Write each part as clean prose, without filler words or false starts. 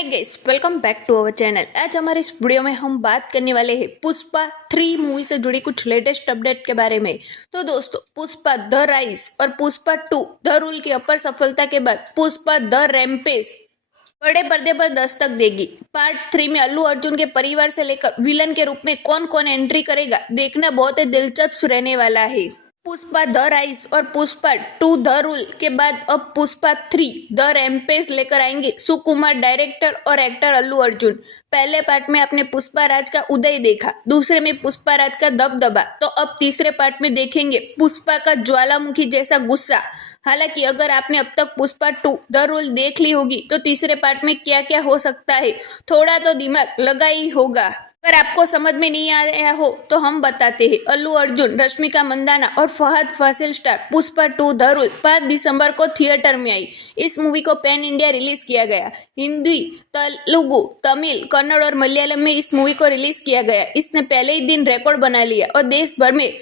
Hi guys, welcome back to our channel. आज हमारे इस वीडियो में हम बात करने वाले हैं पुष्पा 3 मूवी से जुड़ी कुछ लेटेस्ट अपडेट के बारे में। तो दोस्तों, पुष्पा द राइज और पुष्पा 2 द रूल की अपर सफलता के बाद पुष्पा द रैम्पेज बड़े पर्दे पर दस्तक देगी। पार्ट 3 में अल्लू अर्जुन के परिवार से लेकर विलन के रूप में कौन कौन एंट्री करेगा, देखना बहुत ही दिलचस्प रहने वाला है। पुष्पा द राइज और पुष्पा 2 द रूल के बाद अब पुष्पा 3 द रैम्पेज लेकर आएंगे सुकुमार, डायरेक्टर और एक्टर अल्लू अर्जुन। पहले पार्ट में आपने पुष्पा राज का उदय देखा, दूसरे में पुष्पा राज का दबदबा, तो अब तीसरे पार्ट में देखेंगे पुष्पा का ज्वालामुखी जैसा गुस्सा। हालांकि अगर आपने अब तक पुष्पा 2 द रूल देख ली होगी तो तीसरे पार्ट में क्या क्या हो सकता है थोड़ा तो दिमाग लगा ही होगा। अगर आपको समझ में नहीं आया हो तो हम बताते हैं। अल्लू अर्जुन, रश्मिका मंदाना और Fahadh Faasil star Pushpa 2 the rule 5 दिसंबर को थिएटर में आई। इस मूवी को पैन इंडिया रिलीज किया गया। हिंदी, तेलुगु, तमिल, कन्नड़ और मलयालम में इस मूवी को रिलीज किया गया। इसने पहले ही दिन रिकॉर्ड बना लिया और देश भर में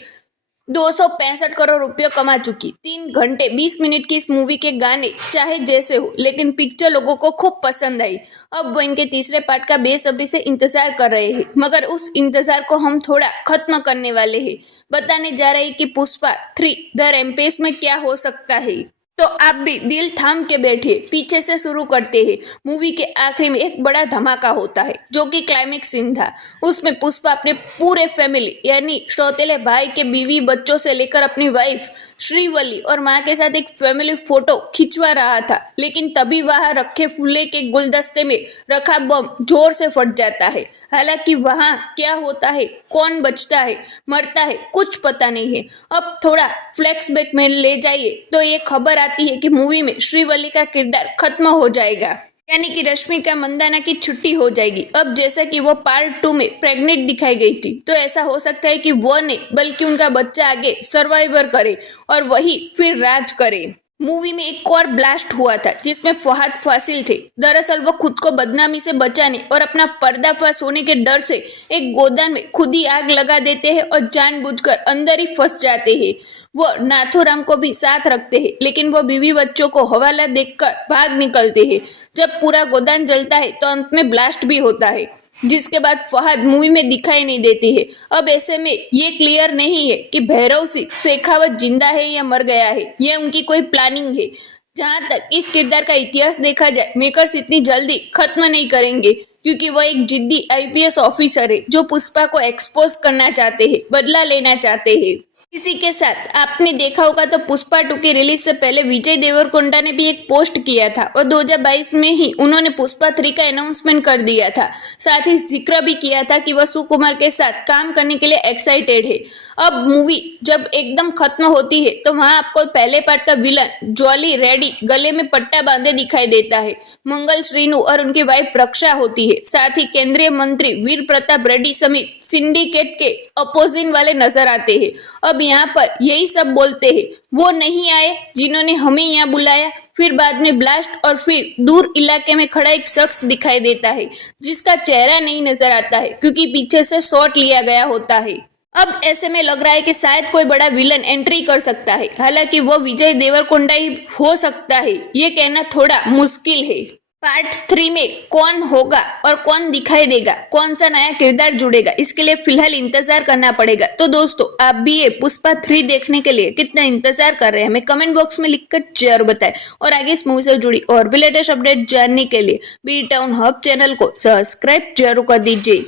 265 करोड़ रुपये कमा चुकी। 3 घंटे 20 मिनट की इस मूवी के गाने चाहे जैसे हो, लेकिन पिक्चर लोगों को खूब पसंद आई। अब वो इनके तीसरे पार्ट का बेसब्री से इंतजार कर रहे हैं, मगर उस इंतजार को हम थोड़ा खत्म करने वाले हैं। बताने जा रहे हैं कि पुष्पा 3 द रैम्पेज में क्या हो सकता है। तो आप भी दिल थाम के बैठिए, पीछे से शुरू करते हैं। मूवी के आखिरी में एक बड़ा धमाका होता है जो कि क्लाइमेक्स सीन था। उसमें पुष्पा अपने पूरे फैमिली यानी सौतेले भाई के बीवी बच्चों से लेकर अपनी वाइफ श्रीवल्ली और माँ के साथ एक फैमिली फोटो खिंचवा रहा था, लेकिन तभी वहां रखे फूले के गुलदस्ते में रखा बम जोर से फट जाता है। हालांकि वहां क्या होता है, कौन बचता है, मरता है, कुछ पता नहीं है। अब थोड़ा फ्लैशबैक में ले जाइए तो ये खबर आती है कि मूवी में श्रीवल्ली का किरदार खत्म हो जाएगा, यानी कि रश्मिका मंदाना की छुट्टी हो जाएगी। अब जैसा कि वो पार्ट 2 में प्रेग्नेंट दिखाई गई थी, तो ऐसा हो सकता है कि वो नहीं बल्कि उनका बच्चा आगे सर्वाइवर करे और वही फिर राज करे। मूवी में एक और ब्लास्ट हुआ था जिसमें फहद फासिल थे। दरअसल वो खुद को बदनामी से बचाने और अपना पर्दाफाश होने के डर से एक गोदान में खुद ही आग लगा देते हैं और जानबूझकर अंदर ही फंस जाते हैं। वो नाथूराम को भी साथ रखते हैं, लेकिन वो बीवी बच्चों को हवाला देकर भाग निकलते हैं। जब पूरा गोदान जलता है तो अंत में ब्लास्ट भी होता है, जिसके बाद फहद मूवी में दिखाई नहीं देती है। अब ऐसे में ये क्लियर नहीं है कि भैरव सिंह शेखावत जिंदा है या मर गया है। ये उनकी कोई प्लानिंग है। जहां तक इस किरदार का इतिहास देखा जाए, मेकर्स इतनी जल्दी खत्म नहीं करेंगे, क्योंकि वह एक जिद्दी आईपीएस ऑफिसर है जो पुष्पा को एक्सपोज करना चाहते हैं, बदला लेना चाहते हैं। इसी के साथ आपने देखा होगा तो पुष्पा 2 की रिलीज से पहले विजय देवरकोंडा ने भी एक पोस्ट किया था और 2022 में ही उन्होंने पुष्पा 3 का अनाउंसमेंट कर दिया था। साथ ही जिक्र भी किया था कि वह सुकुमार के साथ काम करने के लिए एक्साइटेड है। अब मूवी जब एकदम खत्म होती है तो वहां आपको पहले पार्ट का विलन जॉली रेड्डी गले में पट्टा बांधे दिखाई देता है। मंगल श्रीनु और उनकी वाइफ रक्षा होती है। साथ ही केंद्रीय मंत्री वीर प्रताप रेड्डी समेत सिंडिकेट के अपोजिशन वाले नजर आते हैं। अब यहाँ पर यही सब बोलते हैं, वो नहीं आए जिन्होंने हमें यहाँ बुलाया। फिर बाद में ब्लास्ट और फिर दूर इलाके में खड़ा एक शख्स दिखाई देता है जिसका चेहरा नहीं नजर आता है, क्योंकि पीछे से शॉट लिया गया होता है। अब ऐसे में लग रहा है कि शायद कोई बड़ा विलन एंट्री कर सकता है। हालांकि वो विजय देवरकोंडा ही हो सकता है, ये कहना थोड़ा मुश्किल है। पार्ट 3 में कौन होगा और कौन दिखाई देगा, कौन सा नया किरदार जुड़ेगा, इसके लिए फिलहाल इंतजार करना पड़ेगा। तो दोस्तों, आप भी ये पुष्पा 3 देखने के लिए कितना इंतजार कर रहे हैं हमें कमेंट बॉक्स में लिखकर जरूर बताएं। और आगे इस मूवी से जुड़ी और भी लेटेस्ट अपडेट जानने के लिए बी टाउन हब चैनल को सब्सक्राइब जरूर कर दीजिए।